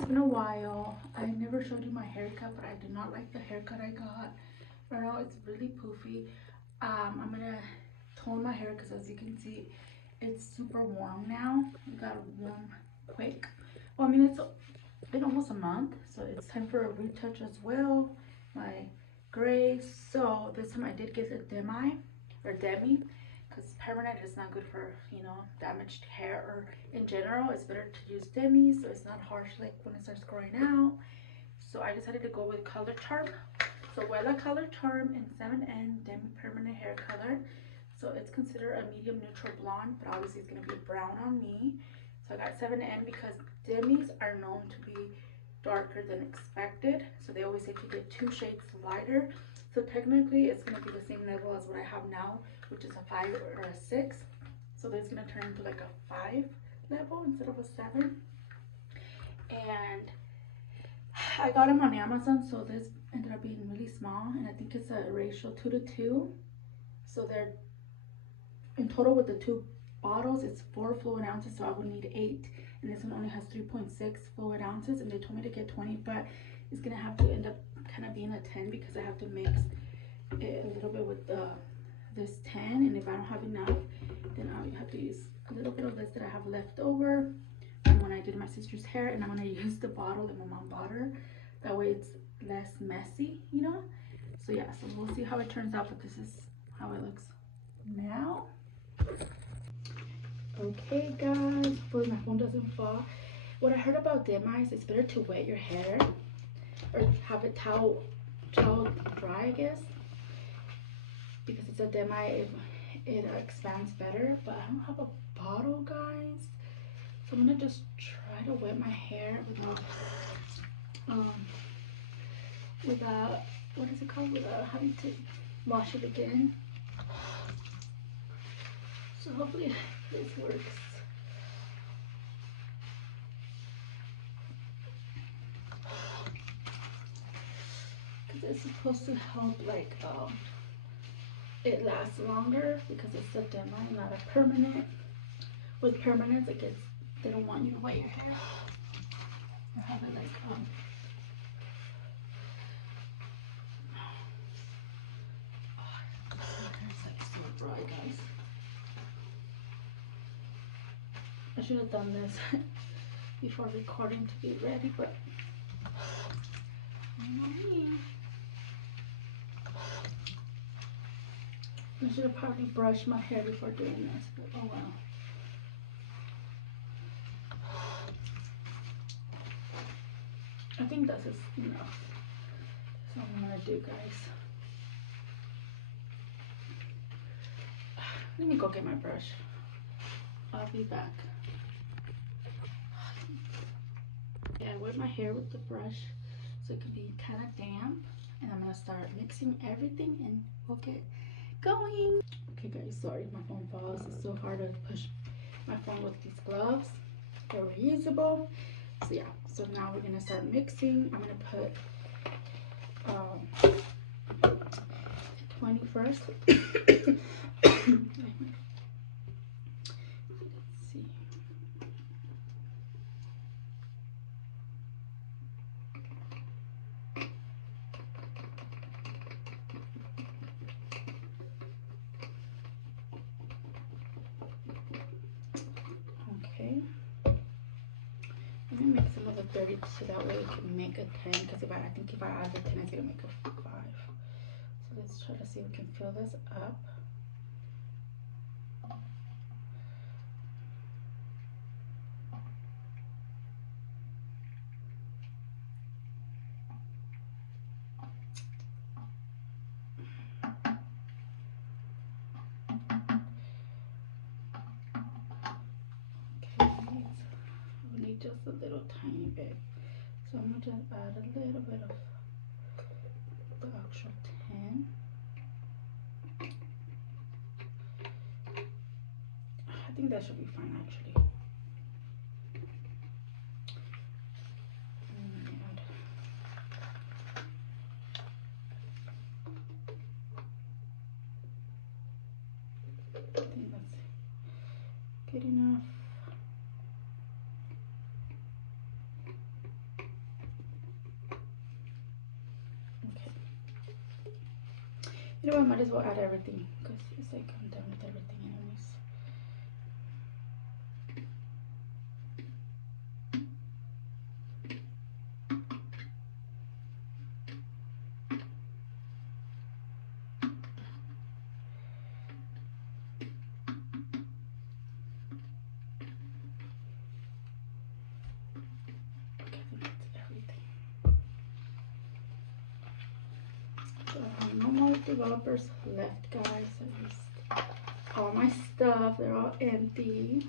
it's been a while. I never showed you my haircut, but I do not like the haircut I got. Right now it's really poofy. I'm gonna tone my hair because as you can see, it's super warm now. It got warm quick. Well, I mean, it's been almost a month, so it's time for a retouch as well. My gray. So this time I did get a demi, because permanent is not good for, you know, damaged hair, or in general it's better to use demi so it's not harsh like when it starts growing out. So I decided to go with color charm. So Wella color charm in 7N demi permanent hair color. So it's considered a medium neutral blonde, but obviously it's going to be brown on me. So I got 7N because demis are known to be darker than expected. So they always say to get 2 shades lighter. So technically it's going to be the same level as what I have now, which is a 5 or a 6. So this is going to turn into like a 5 level instead of a 7. And I got them on Amazon, so this ended up being really small, and I think it's a ratio 2:2. So they're in total with the 2 bottles, it's 4 fluid ounces, so I would need 8, and this one only has 3.6 fluid ounces, and they told me to get 20, but it's gonna have to end up kind of being a 10 because I have to mix it a little bit with this 10, and if I don't have enough, then I'll have to use a little bit of this that I have left over from when I did my sister's hair, and I'm gonna use the bottle that my mom bought her. That way it's less messy, you know. So yeah, so we'll see how it turns out, but this is how it looks now. Okay guys, hopefully my phone doesn't fall. What I heard about demis, it's better to wet your hair or have it towel dry, I guess, because it's a demi, it expands better. But I don't have a bottle, guys, so I'm gonna just try to wet my hair without what is it called, without having to wash it again. So hopefully this works. Because it's supposed to help like it lasts longer because it's a demi, not a permanent. With permanents, it gets, they don't want you to wet your hair. I have it like it's like so dry, guys. I should have done this before recording to be ready, but you know me. I should have probably brushed my hair before doing this, but oh well. I think this is enough. That's what I'm gonna do, guys. Let me go get my brush. I'll be back. Yeah, I wet my hair with the brush so it can be kind of damp, and I'm gonna start mixing everything and we'll get going. Okay guys, sorry my phone falls. It's so hard to push my phone with these gloves. They're reusable. So yeah, so now we're gonna start mixing. I'm gonna put 20 first. Okay, I'm gonna make some of the 30 so that way it can make a 10, because I think if I add the 10 it's gonna make a 5. So let's try to see if we can fill this up. We need just a little tiny bit, so I'm gonna just add a little bit of the actual 10. I think that should be fine actually. I think that's good enough. You know what, I might as well add everything because it's like I'm done with everything anyways. Okay, I think that's everything. So I have no more developers left, guys. I just all my stuff, they're all empty.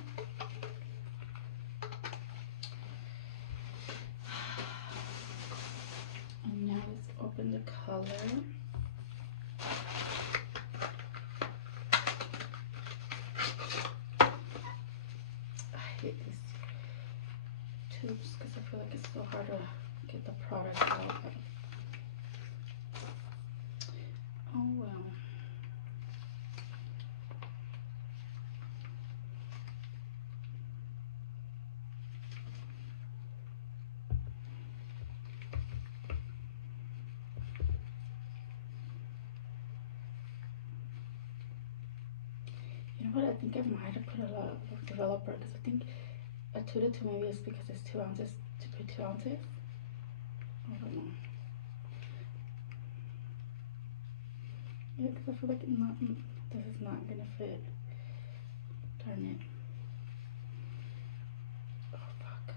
And now let's open the color. I hate these tubes because I feel like it's so hard to get the product out. Oh well. You know what? I think I might have put a lot of developer because I think a 2 to 2 maybe is because it's 2 ounces to put 2 ounces. I don't know. Yeah, because I feel like this is not gonna fit. Darn it. Oh fuck.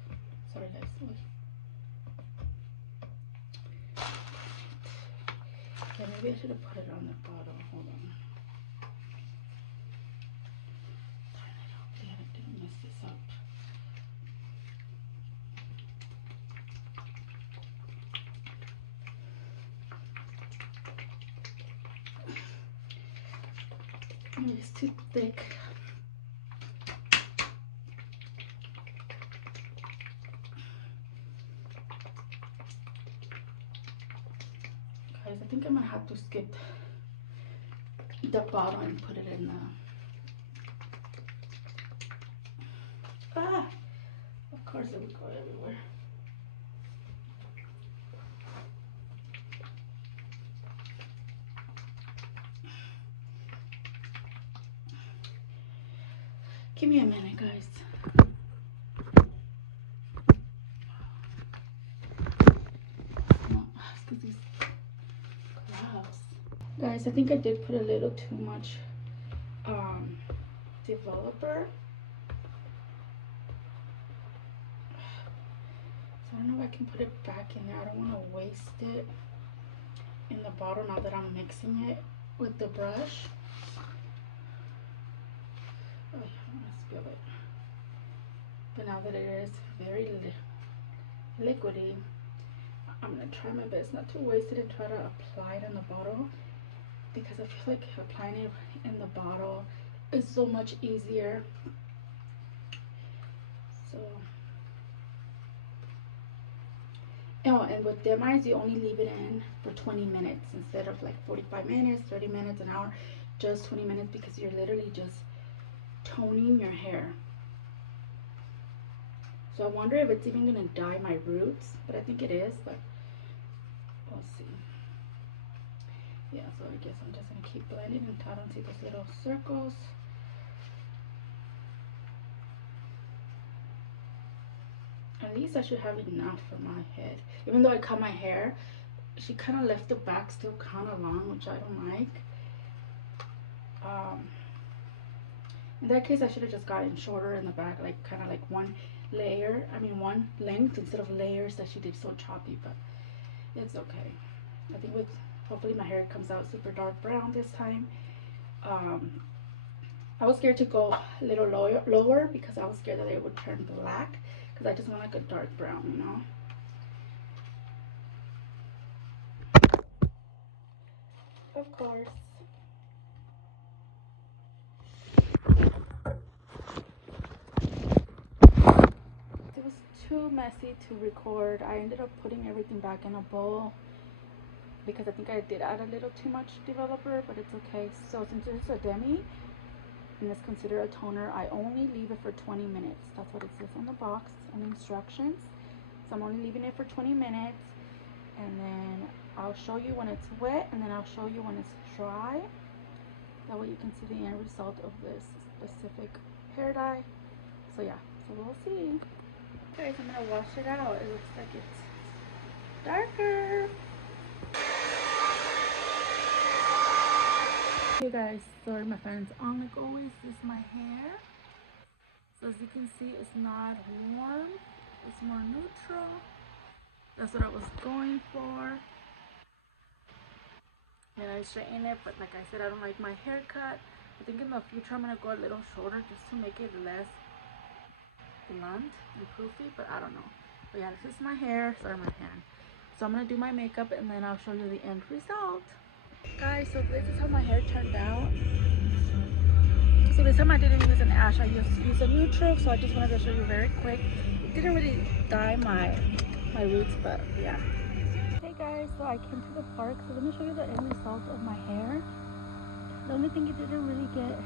Sorry guys. Wait. Yeah, maybe I should have put it on the bottom. Hold on. Darn it. Hopefully I didn't mess this up. Maybe it's too thick. Guys, I think I'm gonna have to skip the bottom and put it in the of course it would go everywhere. Give me a minute, guys. These gloves. Guys, I think I did put a little too much developer. So I don't know if I can put it back in there. I don't want to waste it in the bottle now that I'm mixing it with the brush. Oh yeah, I'm gonna spill it. But now that it is very liquidy, I'm gonna try my best not to waste it and try to apply it in the bottle, because I feel like applying it in the bottle is so much easier. So, oh, and with demi, you only leave it in for 20 minutes instead of like 45 minutes, 30 minutes, an hour, just 20 minutes, because you're literally just toning your hair. So I wonder if it's even gonna dye my roots, but I think it is, but we'll see. Yeah, so I guess I'm just gonna keep blending until I don't see those little circles. At least I should have enough for my head. Even though I cut my hair, she kind of left the back still kind of long, which I don't like. In that case, I should have just gotten shorter in the back, like kind of like one length instead of layers that she did so choppy, but it's okay. I think with, hopefully my hair comes out super dark brown this time. I was scared to go a little lower because I was scared that it would turn black, because I just want like a dark brown, you know. Of course. It was too messy to record. I ended up putting everything back in a bowl because I think I did add a little too much developer, but it's okay. So since it's a demi and it's considered a toner, I only leave it for 20 minutes. That's what it says on the box and instructions. So I'm only leaving it for 20 minutes, and then I'll show you when it's wet, and then I'll show you when it's dry. That way you can see the end result of this specific hair dye. So yeah, so we'll see. Guys, I'm gonna wash it out. It looks like it's darker. Hey guys, sorry my fan's on like always. This is my hair. So as you can see, it's not warm. It's more neutral. That's what I was going for. And I straighten it, but like I said, I don't like my haircut. I think in the future I'm gonna go a little shorter just to make it less blunt and poofy, but I don't know. But yeah, this is my hair. Sorry, my hand. So I'm gonna do my makeup and then I'll show you the end result. Guys, so this is how my hair turned out. So this time I didn't use an ash, I used a neutral, so I just wanted to show you very quick. It didn't really dye my roots, but yeah. Hey guys, so I came to the park, so let me show you the end result of my hair. The only thing it didn't really get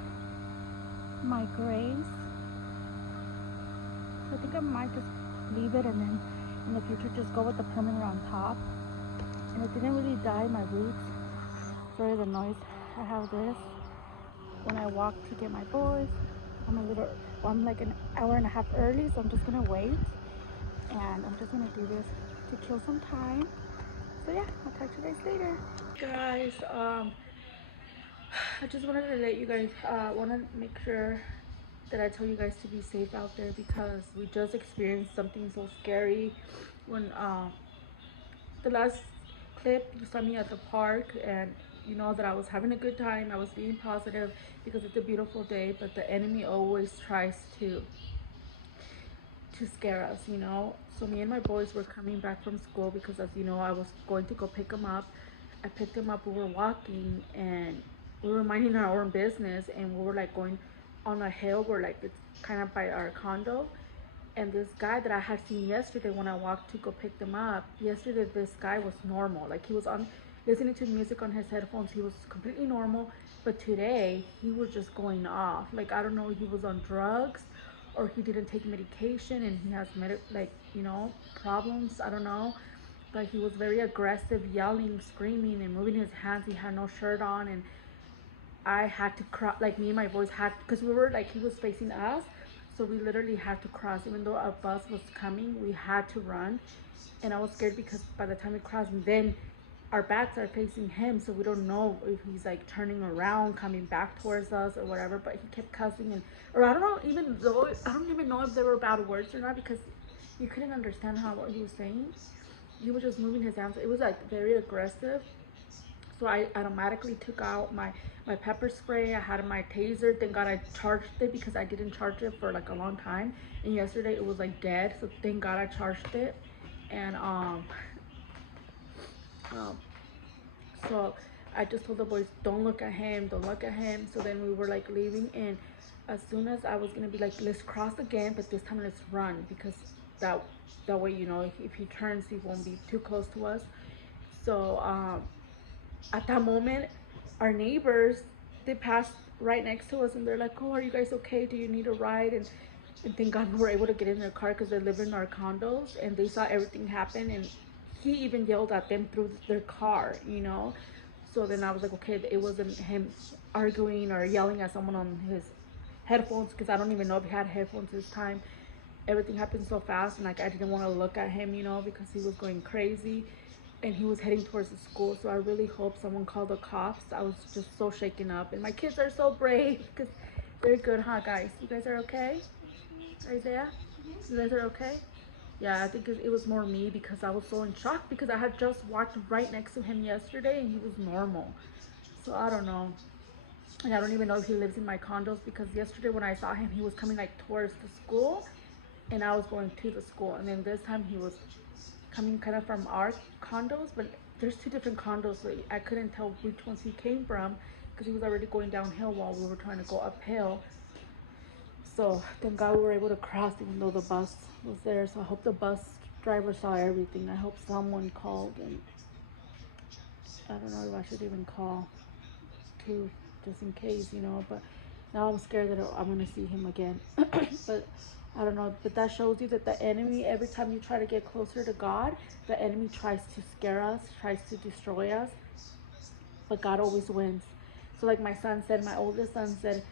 my grays. So I think I might just leave it and then in the future just go with the permanent on top. And it didn't really dye my roots. Sorry the noise. I have this when I walk to get my boys. I'm like an hour and a half early, so I'm just gonna wait. And I'm just gonna do this to kill some time. So yeah, I'll talk to you guys later. Guys, I just wanted to let you guys, want to make sure that I tell you guys to be safe out there, because we just experienced something so scary when the last clip you saw me at the park, and you know that I was having a good time. I was being positive because it's a beautiful day, but the enemy always tries to scare us, you know. So me and my boys were coming back from school because, as you know, I was going to go pick them up. I picked them up, we were walking and we were minding our own business, and we were like going on a hill where like it's kind of by our condo. And this guy that I had seen yesterday when I walked to go pick them up, yesterday this guy was normal. Like he was on listening to music on his headphones, he was completely normal. But today he was just going off. Like I don't know, he was on drugs or he didn't take medication and he has like, you know, problems, I don't know. But he was very aggressive, yelling, screaming and moving his hands. He had no shirt on, and I had to cross, like me and my boys had, because we were like, he was facing us, so we literally had to cross. Even though a bus was coming, we had to run. And I was scared because by the time we crossed, and then our backs are facing him, so we don't know if he's like turning around coming back towards us or whatever. But he kept cussing, and or I don't know, even though I don't even know if they were bad words or not, because you couldn't understand what he was saying. He was just moving his hands. It was like very aggressive. So I automatically took out my pepper spray. I had my taser. Thank God I charged it, because I didn't charge it for like a long time, and yesterday it was like dead, so thank God I charged it. And so I just told the boys, don't look at him, don't look at him. So then we were like leaving, and as soon as I was gonna be like, let's cross again, but this time let's run, because that way, you know, if he turns, he won't be too close to us. So at that moment, our neighbors, they passed right next to us, and they're like, oh, are you guys okay? Do you need a ride? And thank God we were able to get in their car, because they live in our condos, and they saw everything happen, and he even yelled at them through their car, you know. So then I was like, okay, it wasn't him arguing or yelling at someone on his headphones, because I don't even know if he had headphones this time. Everything happened so fast, and like I didn't want to look at him, you know, because he was going crazy and he was heading towards the school. So I really hope someone called the cops. I was just so shaken up, and my kids are so brave, because they're good, huh guys? You guys are okay? Isaiah, you guys are okay? Yeah, I think it was more me, because I was so in shock, because I had just walked right next to him yesterday and he was normal. So I don't know. And I don't even know if he lives in my condos, because yesterday when I saw him, he was coming like towards the school and I was going to the school. And then this time he was coming kind of from our condos, but there's two different condos, so I couldn't tell which ones he came from, because he was already going downhill while we were trying to go uphill. So thank God we were able to cross, even though the bus was there. So I hope the bus driver saw everything. I hope someone called, and I don't know if I should even call too, just in case, you know. But now I'm scared that I'm gonna see him again. But I don't know, but that shows you that the enemy, every time you try to get closer to God, the enemy tries to scare us, tries to destroy us, but God always wins. So like my son said, my oldest son said,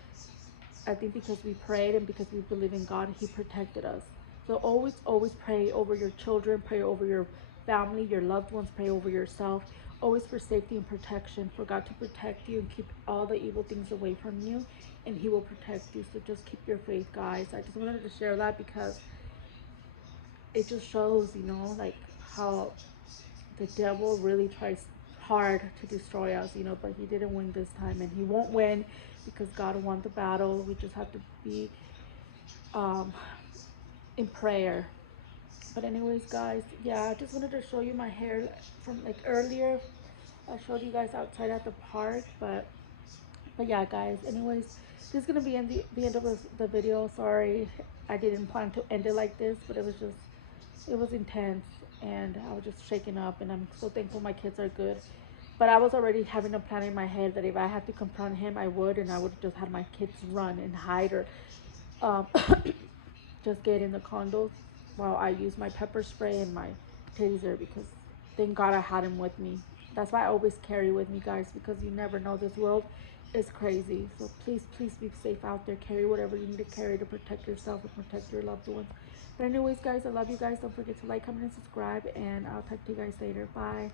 I think because we prayed and because we believe in God, he protected us. So always, always pray over your children, pray over your family, your loved ones, pray over yourself. Always for safety and protection, for God to protect you and keep all the evil things away from you, and he will protect you. So just keep your faith, guys. I just wanted to share that because it just shows, you know, like how the devil really tries hard to destroy us, you know, but he didn't win this time, and he won't win because God won the battle. We just have to be um, in prayer. But anyways, guys, yeah, I just wanted to show you my hair from like earlier. I showed you guys outside at the park, but yeah, guys, anyways, this is gonna be in the end of the video. Sorry, I didn't plan to end it like this, but it was intense, and I was just shaken up, and I'm so thankful my kids are good. But I was already having a plan in my head that if I had to confront him, I would, and I would just have my kids run and hide, or um, just get in the condos while I use my pepper spray and my taser, because thank God I had him with me. That's why I always carry with me, guys, because you never know. This world is crazy. So please, please be safe out there. Carry whatever you need to carry to protect yourself and protect your loved ones. But anyways, guys, I love you guys. Don't forget to like, comment, and subscribe, and I'll talk to you guys later. Bye.